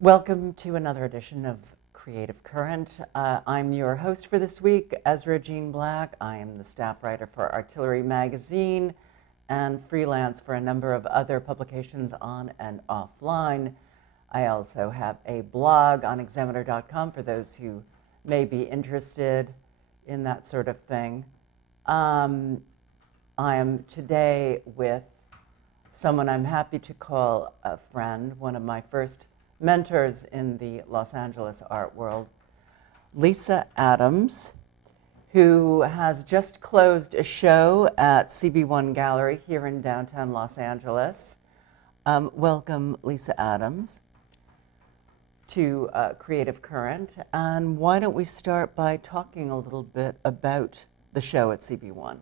Welcome to another edition of Creative Current. I'm your host for this week, Ezrah Jean Black. I am the staff writer for Artillery Magazine and freelance for a number of other publications on and offline. I also have a blog on examiner.com for those who may be interested in that sort of thing. I am today with someone I'm happy to call a friend, one of my first mentors in the Los Angeles art world, Lisa Adams, who has just closed a show at CB1 Gallery here in downtown Los Angeles. Welcome, Lisa Adams, to Creative Current. And why don't we start by talking a little bit about the show at CB1?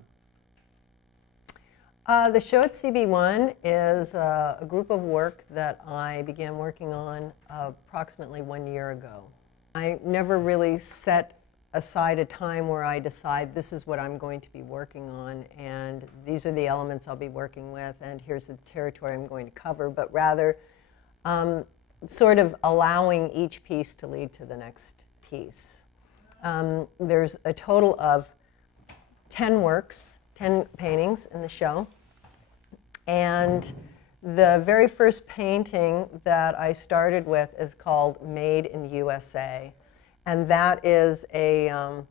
The show at CB1 is a group of work that I began working on approximately 1 year ago. I never really set aside a time where I decide this is what I'm going to be working on and these are the elements I'll be working with and here's the territory I'm going to cover, but rather sort of allowing each piece to lead to the next piece. There's a total of 10 works, 10 paintings in the show. And the very first painting that I started with is called Made in USA. And that is a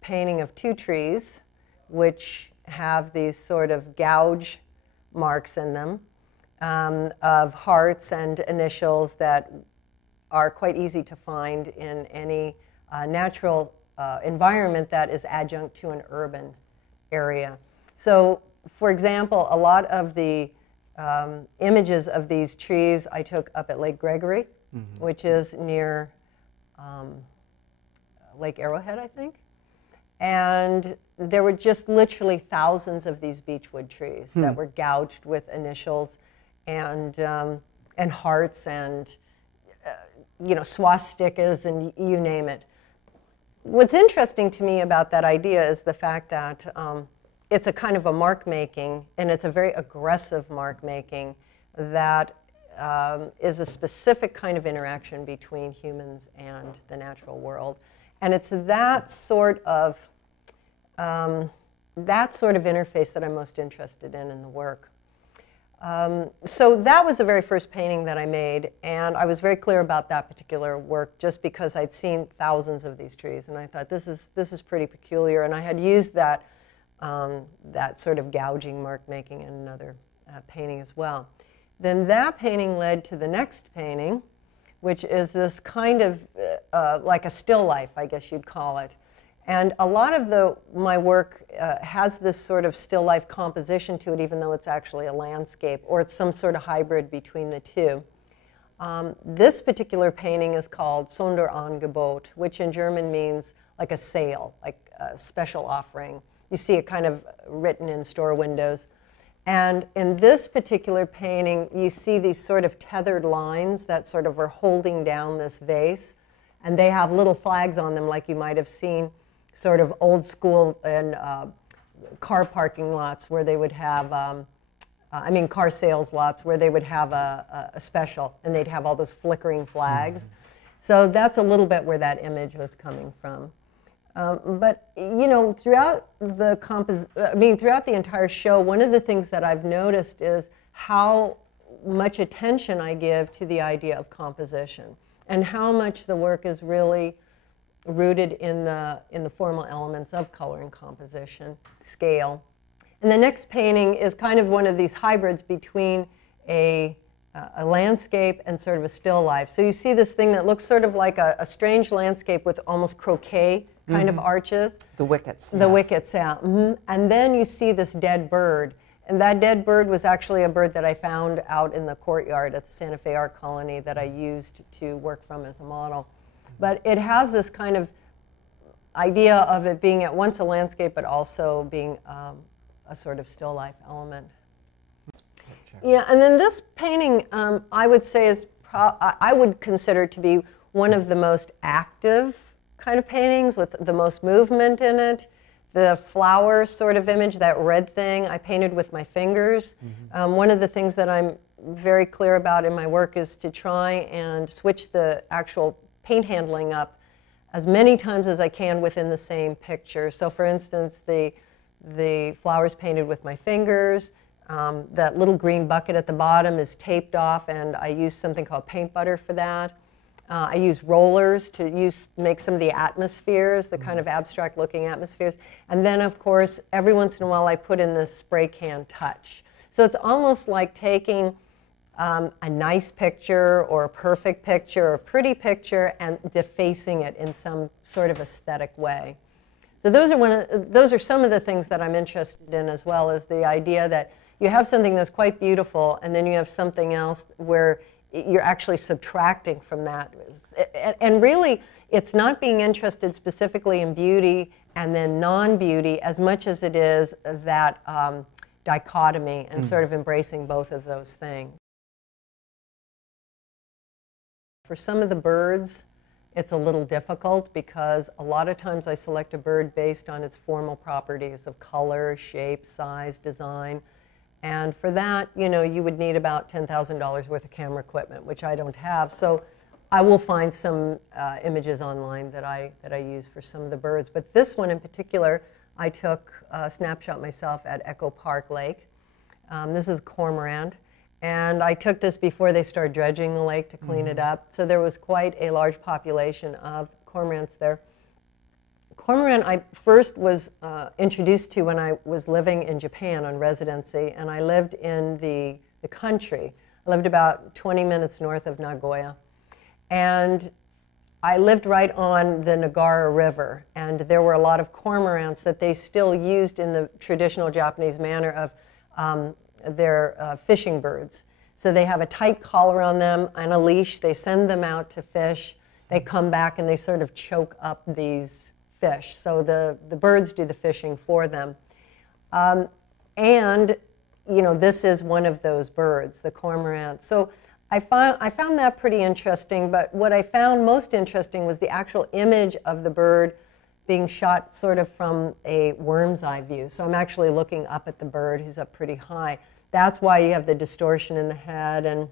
painting of two trees which have these sort of gouge marks in them of hearts and initials that are quite easy to find in any natural environment that is adjunct to an urban area. So, for example, a lot of the images of these trees I took up at Lake Gregory, which is near Lake Arrowhead, I think. And there were just literally thousands of these beechwood trees that were gouged with initials and hearts and swastikas and you name it. What's interesting to me about that idea is the fact that it's a kind of a mark making, and it's a very aggressive mark making that is a specific kind of interaction between humans and the natural world. And it's that sort of interface that I'm most interested in the work. So that was the very first painting that I made, and I was very clear about that particular work just because I'd seen thousands of these trees, and I thought this is pretty peculiar, and I had used that sort of gouging mark making in another painting as well. Then that painting led to the next painting, which is this kind of like a still life, I guess you'd call it. And a lot of my work has this sort of still life composition to it, even though it's actually a landscape, or it's some sort of hybrid between the two. This particular painting is called Sonderangebot, which in German means like a sale, like a special offering. You see it kind of written in store windows. And in this particular painting, you see these sort of tethered lines that sort of are holding down this vase. And they have little flags on them like you might have seen sort of old school in car parking lots where they would have, car sales lots where they would have a special and they'd have all those flickering flags. So that's a little bit where that image was coming from. But throughout throughout the entire show, one of the things that I've noticed is how much attention I give to the idea of composition, and how much the work is really rooted in the formal elements of color and composition, scale. And the next painting is kind of one of these hybrids between a landscape and sort of a still life. So you see this thing that looks sort of like a strange landscape with almost croquet kind of arches. The wickets. The wickets, yeah. And then you see this dead bird. And that dead bird was actually a bird that I found out in the courtyard at the Santa Fe Art Colony that I used to work from as a model. But it has this kind of idea of it being at once a landscape but also being a sort of still life element. Yeah, and then this painting I would say is, I would consider to be one of the most active kind of paintings with the most movement in it. The flower sort of image, that red thing, I painted with my fingers. One of the things that I'm very clear about in my work is to try and switch the actual paint handling up as many times as I can within the same picture. So for instance, the flowers painted with my fingers, that little green bucket at the bottom is taped off, and I use something called paint butter for that. I use rollers to make some of the atmospheres, the kind of abstract looking atmospheres. And then of course, every once in a while I put in this spray can touch. So it's almost like taking a nice picture or a perfect picture or a pretty picture and defacing it in some sort of aesthetic way. So those are some of the things that I'm interested in, as well as the idea that you have something that's quite beautiful and then you have something else where you're actually subtracting from that. And really, it's not being interested specifically in beauty and then non-beauty as much as it is that dichotomy and sort of embracing both of those things. For some of the birds, it's a little difficult because a lot of times I select a bird based on its formal properties of color, shape, size, design. And for that, you know, you would need about $10,000 worth of camera equipment, which I don't have. So I will find some images online that I use for some of the birds. But this one in particular, I took a snapshot myself at Echo Park Lake. This is Cormorant. And I took this before they started dredging the lake to clean it up. So there was quite a large population of cormorants there. Cormorant I first was introduced to when I was living in Japan on residency, and I lived in the country. I lived about 20 minutes north of Nagoya. And I lived right on the Nagara River, and there were a lot of cormorants that they still used in the traditional Japanese manner of they're fishing birds. So they have a tight collar on them and a leash. They send them out to fish. They come back and they sort of choke up these fish. So the birds do the fishing for them. And, you know, this is one of those birds, the cormorant. So I found that pretty interesting, but what I found most interesting was the actual image of the bird being shot sort of from a worm's eye view. So I'm actually looking up at the bird, who's up pretty high. That's why you have the distortion in the head and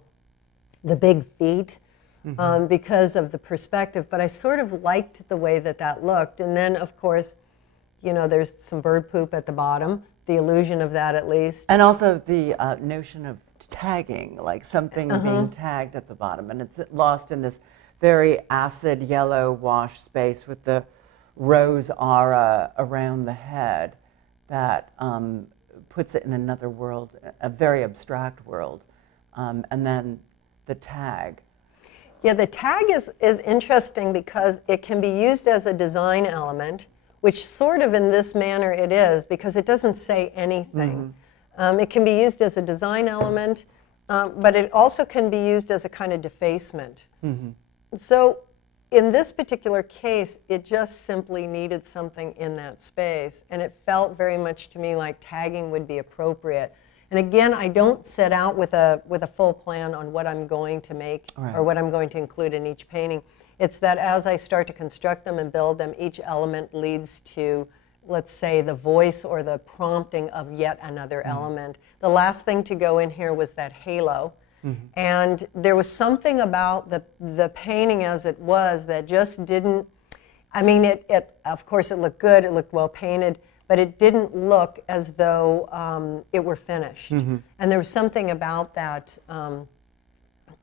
the big feet, because of the perspective. But I sort of liked the way that that looked. And then, of course, you know, there's some bird poop at the bottom, the illusion of that at least. And also the notion of tagging, like something being tagged at the bottom. And it's lost in this very acid yellow wash space with the rose aura around the head that puts it in another world, a very abstract world. And then the tag. Yeah, the tag is interesting because it can be used as a design element, which sort of in this manner it is, because it doesn't say anything. It can be used as a design element, but it also can be used as a kind of defacement. So in this particular case, it just simply needed something in that space, and it felt very much to me like tagging would be appropriate. And again, I don't set out with a full plan on what I'm going to make or what I'm going to include in each painting. It's that as I start to construct them and build them, each element leads to, let's say, the voice or the prompting of yet another element. The last thing to go in here was that halo. And there was something about the painting as it was that just didn't, I mean, of course it looked good, it looked well painted, but it didn't look as though it were finished. And there was something about that,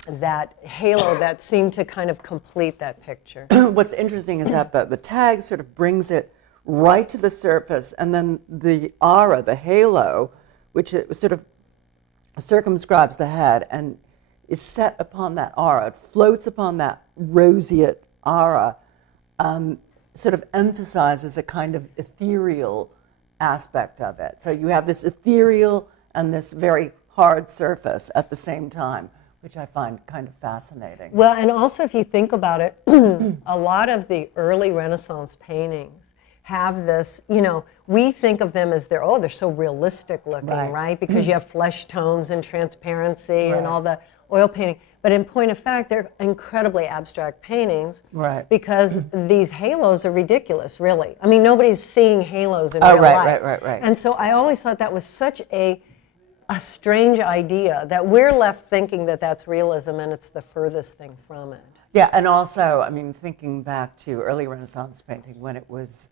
that halo that seemed to kind of complete that picture. What's interesting is that the tag sort of brings it right to the surface, and then the aura, the halo, which it sort of circumscribes the head and is set upon that aura, it floats upon that roseate aura, sort of emphasizes a kind of ethereal aspect of it. So you have this ethereal and this very hard surface at the same time, which I find kind of fascinating. Well, and also if you think about it, a lot of the early Renaissance paintings have this, you know, we think of them as they're so realistic looking, right? Because you have flesh tones and transparency and all the oil painting. But in point of fact, they're incredibly abstract paintings because these halos are ridiculous, really. I mean, nobody's seeing halos in real life. Right. And so I always thought that was such a a strange idea that we're left thinking that that's realism, and it's the furthest thing from it. Yeah, and also, I mean, thinking back to early Renaissance painting when it was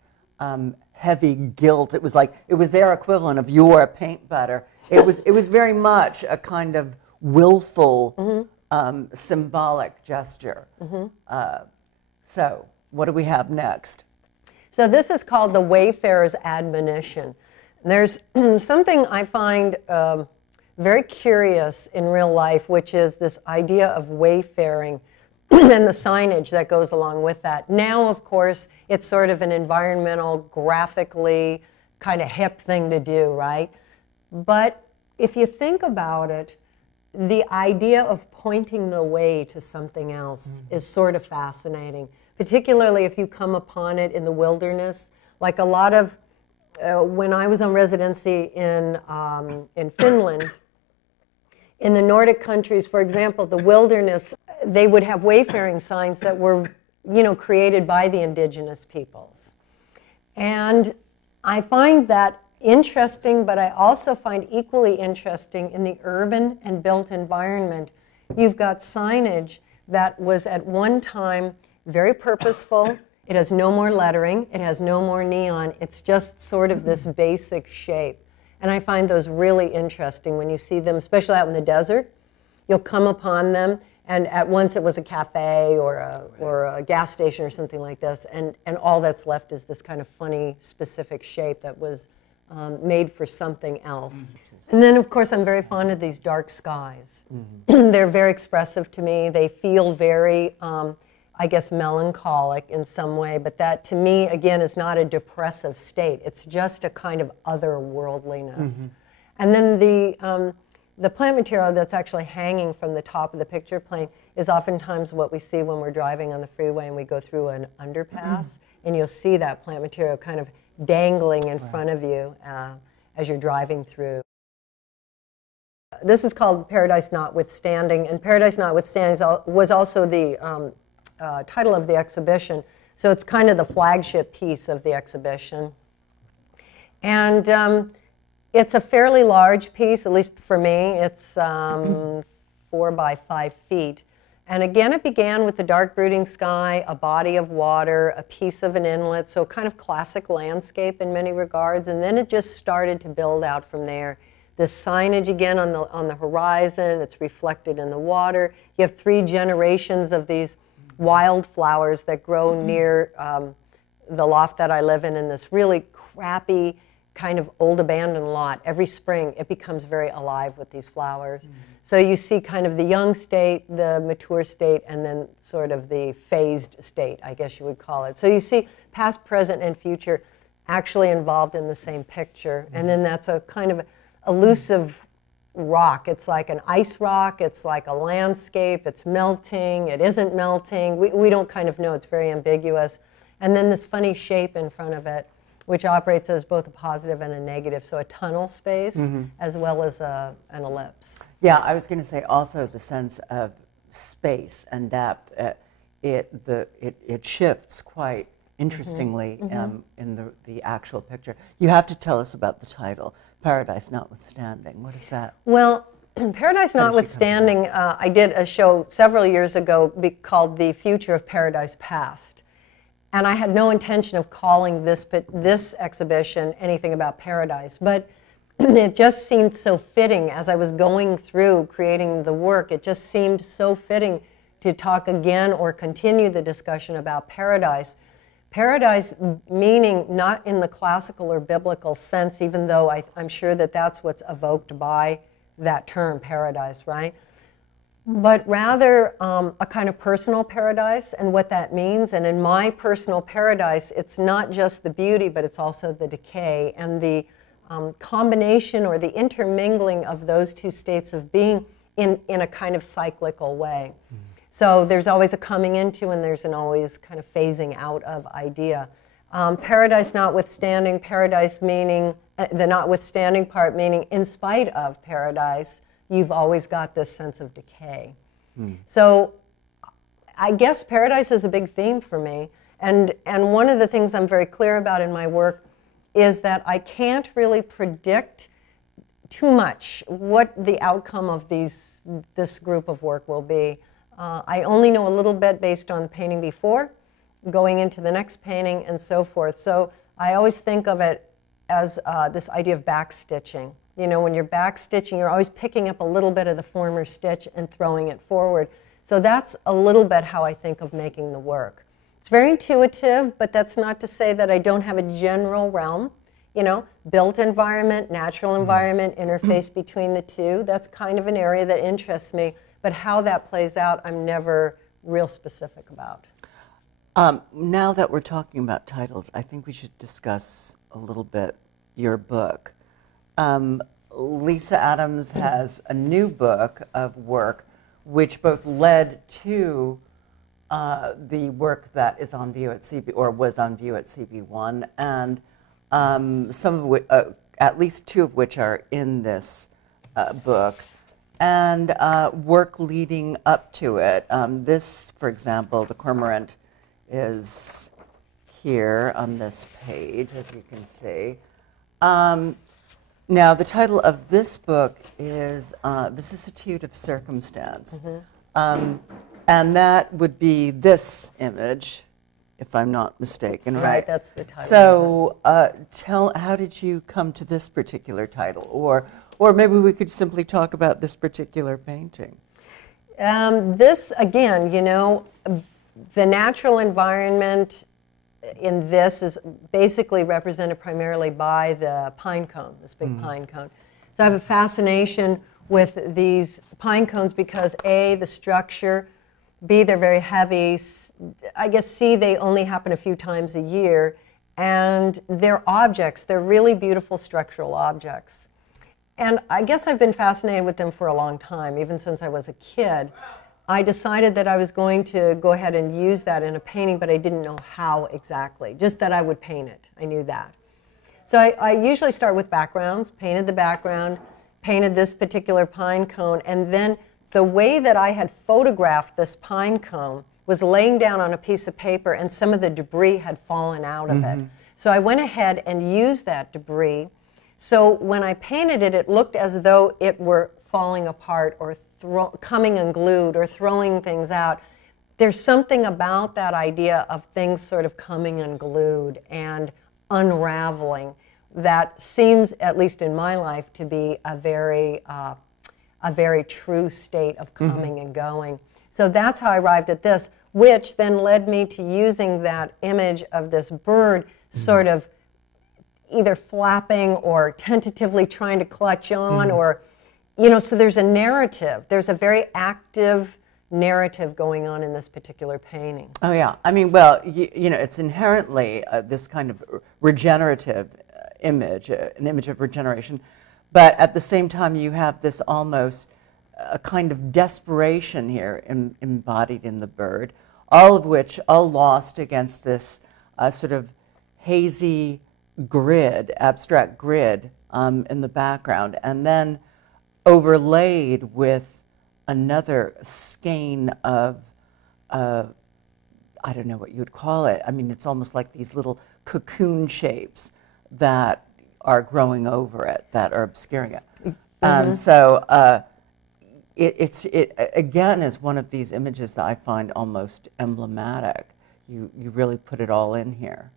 heavy gilt, it was like, it was their equivalent of your paint butter. It was very much a kind of willful, symbolic gesture. So, what do we have next? So this is called the Wayfarer's Admonition. There's something I find very curious in real life, which is this idea of wayfaring and the signage that goes along with that. Now, of course, it's sort of an environmental, graphically kind of hip thing to do, right? But if you think about it, the idea of pointing the way to something else is sort of fascinating, particularly if you come upon it in the wilderness. Like a lot of, when I was on residency in Finland, in the Nordic countries, for example, the wilderness, they would have wayfaring signs that were, created by the indigenous peoples. And I find that interesting, but I also find equally interesting in the urban and built environment. You've got signage that was at one time very purposeful. It has no more lettering. It has no more neon. It's just sort of this basic shape. And I find those really interesting when you see them, especially out in the desert. You'll come upon them, and at once it was a cafe or a gas station or something like this, and all that's left is this kind of funny, specific shape that was made for something else. And then, of course, I'm very fond of these dark skies. They're very expressive to me. They feel very, I guess, melancholic in some way, but that, to me, again, is not a depressive state. It's just a kind of otherworldliness. And then the plant material that's actually hanging from the top of the picture plane is oftentimes what we see when we're driving on the freeway and we go through an underpass, and you'll see that plant material kind of dangling in front of you as you're driving through. This is called Paradise Notwithstanding, and Paradise Notwithstanding was also the title of the exhibition, so it's kind of the flagship piece of the exhibition. And it's a fairly large piece, at least for me. It's 4 by 5 feet. And again, it began with the dark brooding sky, a body of water, a piece of an inlet, so kind of classic landscape in many regards. And then it just started to build out from there. This signage again on the horizon, it's reflected in the water. You have 3 generations of these wildflowers that grow near the loft that I live in this really crappy kind of old abandoned lot. Every spring it becomes very alive with these flowers. So you see kind of the young state, the mature state, and then sort of the phased state, I guess you would call it. So you see past, present, and future actually involved in the same picture. And then that's a kind of elusive rock. It's like an ice rock. It's like a landscape. It's melting. It isn't melting. We don't kind of know. It's very ambiguous. And then this funny shape in front of it, which operates as both a positive and a negative. So a tunnel space as well as an ellipse. Yeah, I was going to say also the sense of space and depth. It shifts quite interestingly in the actual picture. You have to tell us about the title, Paradise Notwithstanding. What is that? Well, Paradise Notwithstanding, I did a show several years ago called The Future of Paradise Past. And I had no intention of calling this exhibition anything about paradise, but it just seemed so fitting as I was going through creating the work. It just seemed so fitting to talk again or continue the discussion about paradise. Paradise meaning not in the classical or biblical sense, even though I'm sure that that's what's evoked by that term, paradise, right? But rather a kind of personal paradise and what that means. And in my personal paradise, it's not just the beauty, but it's also the decay and the combination or the intermingling of those two states of being in a kind of cyclical way. So there's always a coming into and there's an always kind of phasing out of idea. Paradise notwithstanding, paradise meaning, the notwithstanding part meaning in spite of paradise, you've always got this sense of decay. So I guess paradise is a big theme for me. And one of the things I'm very clear about in my work is that I can't really predict too much what the outcome of this group of work will be. I only know a little bit based on the painting before, going into the next painting, and so forth. So I always think of it as this idea of backstitching. You know, when you're backstitching, you're always picking up a little bit of the former stitch and throwing it forward. So that's a little bit how I think of making the work. It's very intuitive, but that's not to say that I don't have a general realm. You know, built environment, natural environment, interface between the two. That's kind of an area that interests me. But how that plays out, I'm never real specific about. Now that we're talking about titles, I think we should discuss a little bit your book. Lisa Adams has a new book of work which both led to the work that is on view at CB, or was on view at CB1, and some of which, at least two of which are in this book, and work leading up to it. This, for example, the Cormorant is here on this page, as you can see. Now, the title of this book is Vicissitude of Circumstance. And that would be this image, if I'm not mistaken, right? Right, that's the title. So how did you come to this particular title? Or maybe we could simply talk about this particular painting. This, again, you know, the natural environment in this is basically represented primarily by the pine cone, this big pine cone. So I have a fascination with these pine cones because A, the structure, B, they're very heavy, I guess C, they only happen a few times a year, and they're objects. They're really beautiful structural objects. And I guess I've been fascinated with them for a long time, even since I was a kid. I decided that I was going to go ahead and use that in a painting, but I didn't know how exactly, just that I would paint it. I knew that. So I usually start with backgrounds, painted the background, painted this particular pine cone, and then the way that I had photographed this pine cone was laying down on a piece of paper, and some of the debris had fallen out of it. So I went ahead and used that debris. So when I painted it, it looked as though it were falling apart or coming unglued or throwing things out. There's something about that idea of things sort of coming unglued and unraveling that seems, at least in my life, to be a very true state of coming and going. So that's how I arrived at this, which then led me to using that image of this bird sort of either flapping or tentatively trying to clutch on, or, you know, so there's a narrative. There's a very active narrative going on in this particular painting. Oh, yeah. I mean, well, you know, it's inherently this kind of regenerative image, an image of regeneration, but at the same time you have this almost a kind of desperation here embodied in the bird, all of which all lost against this sort of hazy grid, abstract grid in the background, and then overlaid with another skein of, I don't know what you would call it. I mean, it's almost like these little cocoon shapes that are growing over it, that are obscuring it. And so it again is one of these images that I find almost emblematic. You really put it all in here.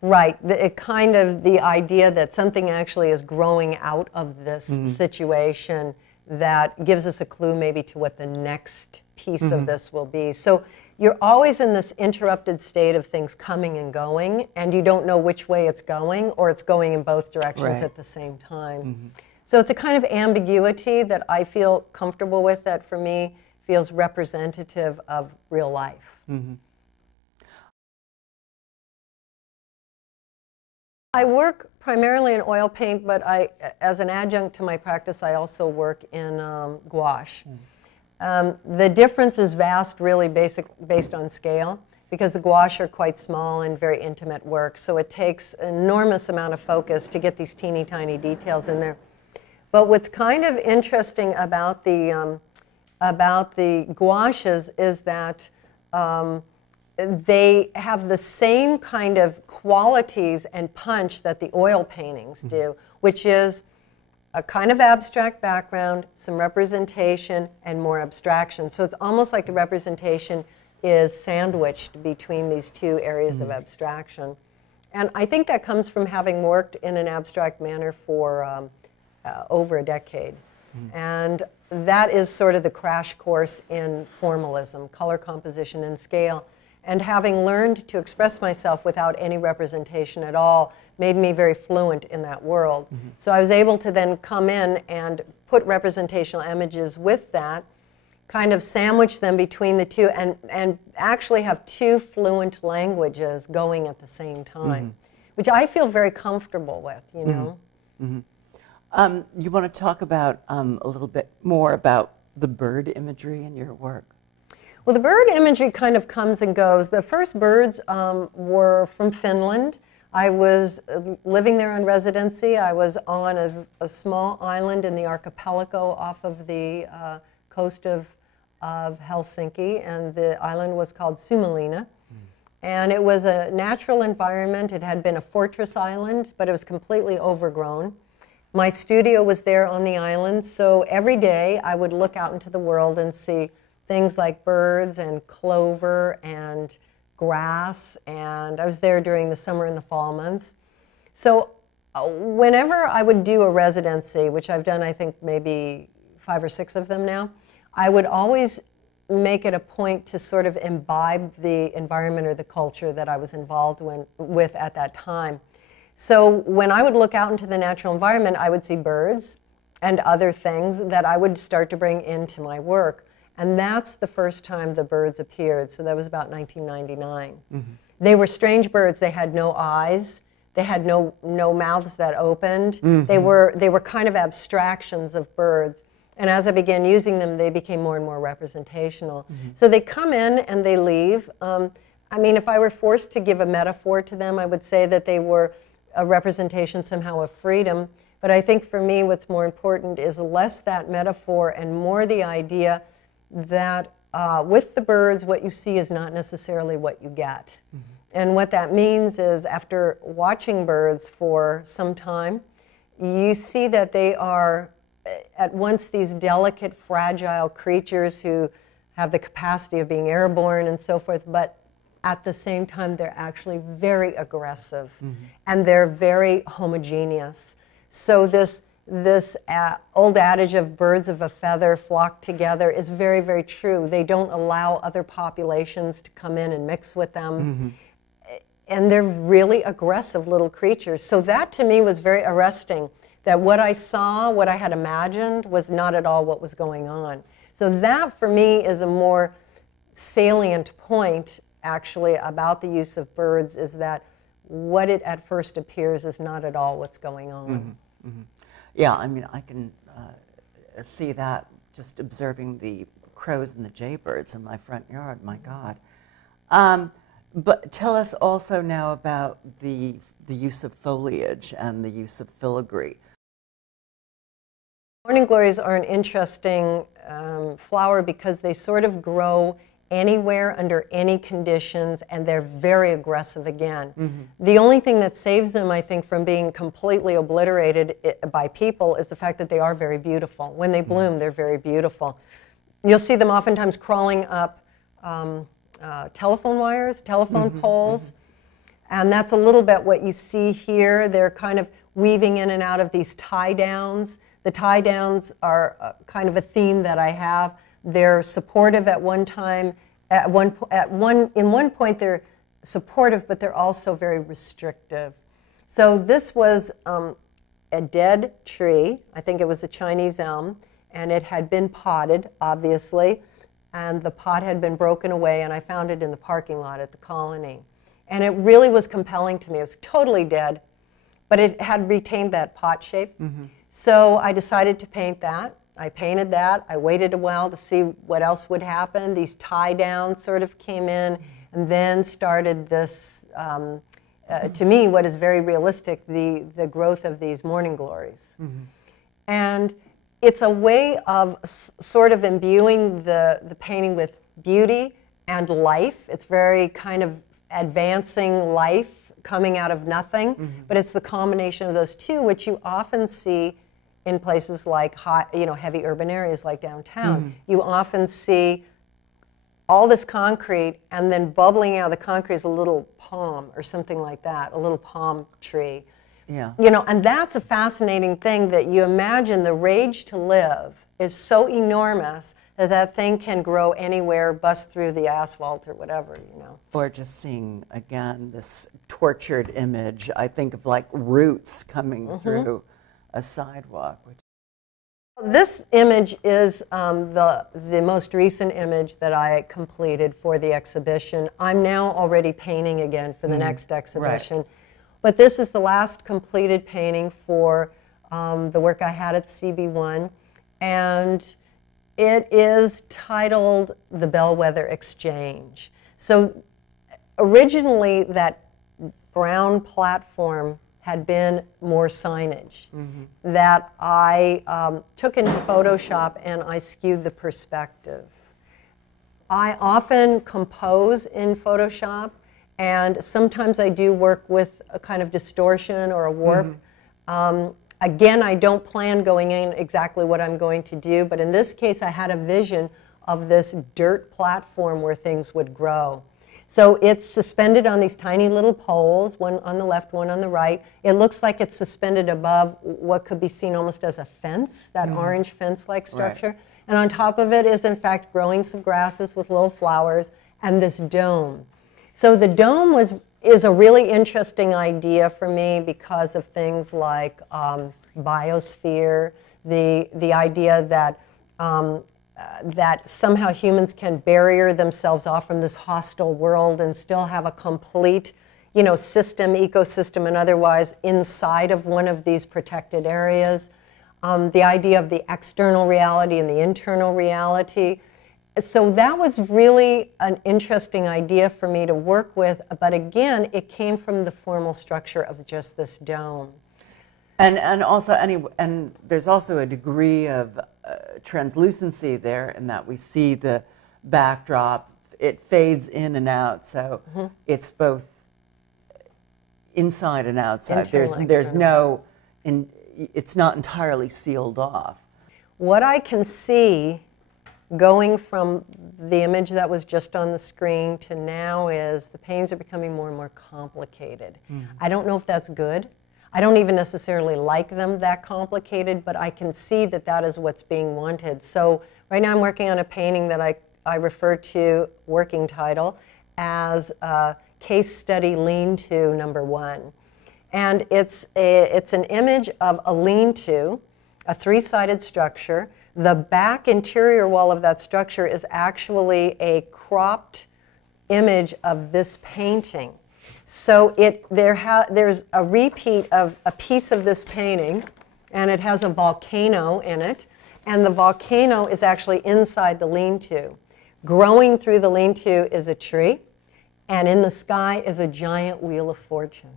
Right, it kind of the idea that something actually is growing out of this situation that gives us a clue maybe to what the next piece of this will be. So you're always in this interrupted state of things coming and going, and you don't know which way it's going, or it's going in both directions at the same time. So it's a kind of ambiguity that I feel comfortable with, that for me feels representative of real life. I work primarily in oil paint, but as an adjunct to my practice, I also work in gouache. The difference is vast, really based on scale, because the gouache are quite small and very intimate work, so it takes an enormous amount of focus to get these teeny tiny details in there. But what's kind of interesting about the gouaches is that they have the same kind of qualities and punch that the oil paintings do, which is a kind of abstract background, some representation, and more abstraction. So it's almost like the representation is sandwiched between these two areas of abstraction. And I think that comes from having worked in an abstract manner for over a decade. And that is sort of the crash course in formalism, color composition and scale. And having learned to express myself without any representation at all made me very fluent in that world. So I was able to then come in and put representational images with that, kind of sandwich them between the two, and actually have two fluent languages going at the same time, which I feel very comfortable with, you know. You want to talk about a little bit more about the bird imagery in your work? Well, the bird imagery kind of comes and goes. The first birds were from Finland. I was living there on residency. I was on a small island in the archipelago off of the coast of Helsinki, and the island was called Suomenlinna. And it was a natural environment. It had been a fortress island, but it was completely overgrown. My studio was there on the island, so every day I would look out into the world and see things like birds and clover and grass, and I was there during the summer and the fall months. So whenever I would do a residency, which I've done I think maybe 5 or 6 of them now, I would always make it a point to sort of imbibe the environment or the culture that I was involved with at that time. So when I would look out into the natural environment, I would see birds and other things that I would start to bring into my work. And that's the first time the birds appeared. So that was about 1999. They were strange birds. They had no eyes. They had no mouths that opened. They were kind of abstractions of birds. And as I began using them, they became more and more representational. So they come in and they leave. I mean, if I were forced to give a metaphor to them, I would say that they were a representation somehow of freedom. But I think for me, what's more important is less that metaphor and more the idea that with the birds, what you see is not necessarily what you get. And what that means is after watching birds for some time, you see that they are at once these delicate, fragile creatures who have the capacity of being airborne and so forth, but at the same time, they're actually very aggressive and they're very homogeneous. So this old adage of birds of a feather flock together is very, very true. They don't allow other populations to come in and mix with them. And they're really aggressive little creatures. So that to me was very arresting, that what I saw, what I had imagined, was not at all what was going on. So that for me is a more salient point actually about the use of birds, is that what it at first appears is not at all what's going on. Yeah, I mean, I can see that just observing the crows and the jaybirds in my front yard, my God. But tell us also now about the use of foliage and the use of filigree. Morning glories are an interesting flower because they sort of grow anywhere under any conditions, and they're very aggressive again. The only thing that saves them, I think, from being completely obliterated by people is the fact that they are very beautiful. When they bloom, they're very beautiful. You'll see them oftentimes crawling up telephone wires, telephone poles, and that's a little bit what you see here. They're kind of weaving in and out of these tie-downs. The tie-downs are kind of a theme that I have. They're supportive at one time. In one point, they're supportive, but they're also very restrictive. So this was a dead tree. I think it was a Chinese elm, and it had been potted, obviously, and the pot had been broken away, and I found it in the parking lot at the Colony. And it really was compelling to me. It was totally dead, but it had retained that pot shape. So I decided to paint that. I painted that. I waited a while to see what else would happen. These tie-downs sort of came in, and then started this, to me, what is very realistic, the growth of these morning glories. And it's a way of sort of imbuing the painting with beauty and life. It's very kind of advancing life coming out of nothing, but it's the combination of those two, which you often see in places like heavy urban areas like downtown, you often see all this concrete, and then bubbling out of the concrete is a little palm or something like that, a little palm tree. Yeah. And that's a fascinating thing, that you imagine the rage to live is so enormous that that thing can grow anywhere, bust through the asphalt or whatever, Or just seeing, again, this tortured image, I think of like roots coming through a sidewalk. This image is the most recent image that I completed for the exhibition. I'm now already painting again for the next exhibition. Right. But this is the last completed painting for the work I had at CB1. And it is titled The Bellwether Exchange. So originally that brown platform had been more signage that I took into Photoshop, and I skewed the perspective. I often compose in Photoshop, and sometimes I do work with a kind of distortion or a warp. Again, I don't plan going in exactly what I'm going to do, but in this case I had a vision of this dirt platform where things would grow. So it's suspended on these tiny little poles, one on the left, one on the right. It looks like it's suspended above what could be seen almost as a fence, that orange fence-like structure. Right. And on top of it is, in fact, growing some grasses with little flowers and this dome. So the dome is a really interesting idea for me because of things like biosphere, the idea that that somehow humans can barrier themselves off from this hostile world and still have a complete, system, ecosystem, and otherwise inside of one of these protected areas. The idea of the external reality and the internal reality. So that was really an interesting idea for me to work with, but again, it came from the formal structure of just this dome. And also, and there's also a degree of translucency there in that we see the backdrop. It fades in and out, so it's both inside and outside. There's no, it's not entirely sealed off. What I can see going from the image that was just on the screen to now is the paintings are becoming more and more complicated. I don't know if that's good. I don't even necessarily like them that complicated, but I can see that that is what's being wanted. So right now I'm working on a painting that I refer to, working title, as Case Study Lean-To Number 1. And it's an image of a lean-to, a three-sided structure. The back interior wall of that structure is actually a cropped image of this painting. So there's a repeat of a piece of this painting, and it has a volcano in it, and the volcano is actually inside the lean-to. Growing through the lean-to is a tree, and in the sky is a giant wheel of fortune.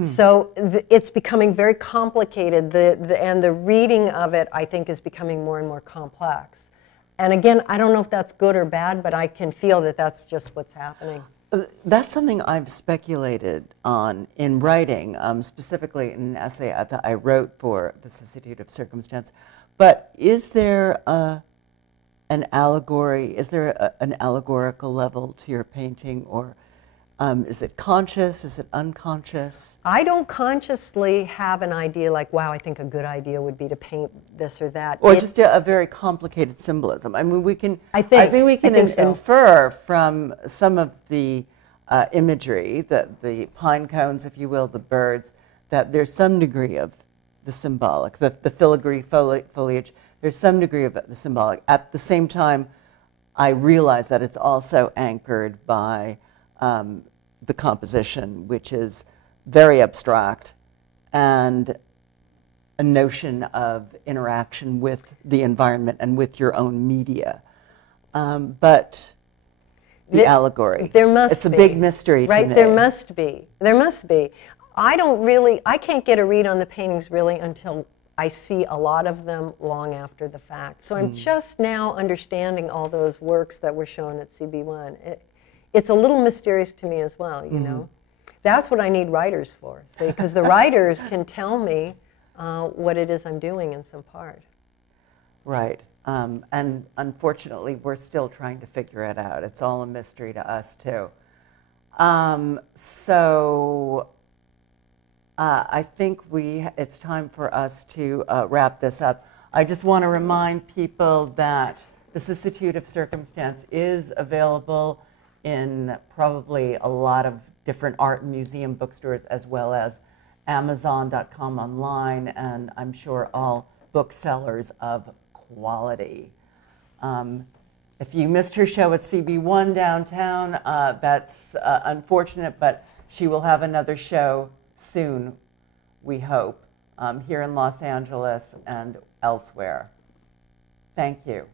So it's becoming very complicated, and the reading of it, I think, is becoming more and more complex. And again, I don't know if that's good or bad, but I can feel that that's just what's happening. That's something I've speculated on in writing, specifically in an essay that I wrote for Vicissitude of Circumstance. But is there an allegory? Is there an allegorical level to your painting, or is it conscious? Is it unconscious? I don't consciously have an idea like, wow, I think a good idea would be to paint this or that. Or just a very complicated symbolism. I mean, I think we can infer from some of the imagery, the pine cones, if you will, the birds, that there's some degree of the symbolic, the filigree foliage, there's some degree of the symbolic. At the same time, I realize that it's also anchored by the composition, which is very abstract, and a notion of interaction with the environment and with your own media. But the allegory, there must it's a big mystery to me. Right, there must be. I can't get a read on the paintings really until I see a lot of them long after the fact. So I'm just now understanding all those works that were shown at CB1. It's a little mysterious to me as well, you know. That's what I need writers for, because the writers can tell me what it is I'm doing in some part. Right. And unfortunately, we're still trying to figure it out. It's all a mystery to us, too. I think it's time for us to wrap this up. I just want to remind people that the Vicissitude of Circumstance is available in probably a lot of different art and museum bookstores, as well as Amazon.com online, and I'm sure all booksellers of quality. If you missed her show at CB1 downtown, that's unfortunate, but she will have another show soon, we hope, here in Los Angeles and elsewhere. Thank you.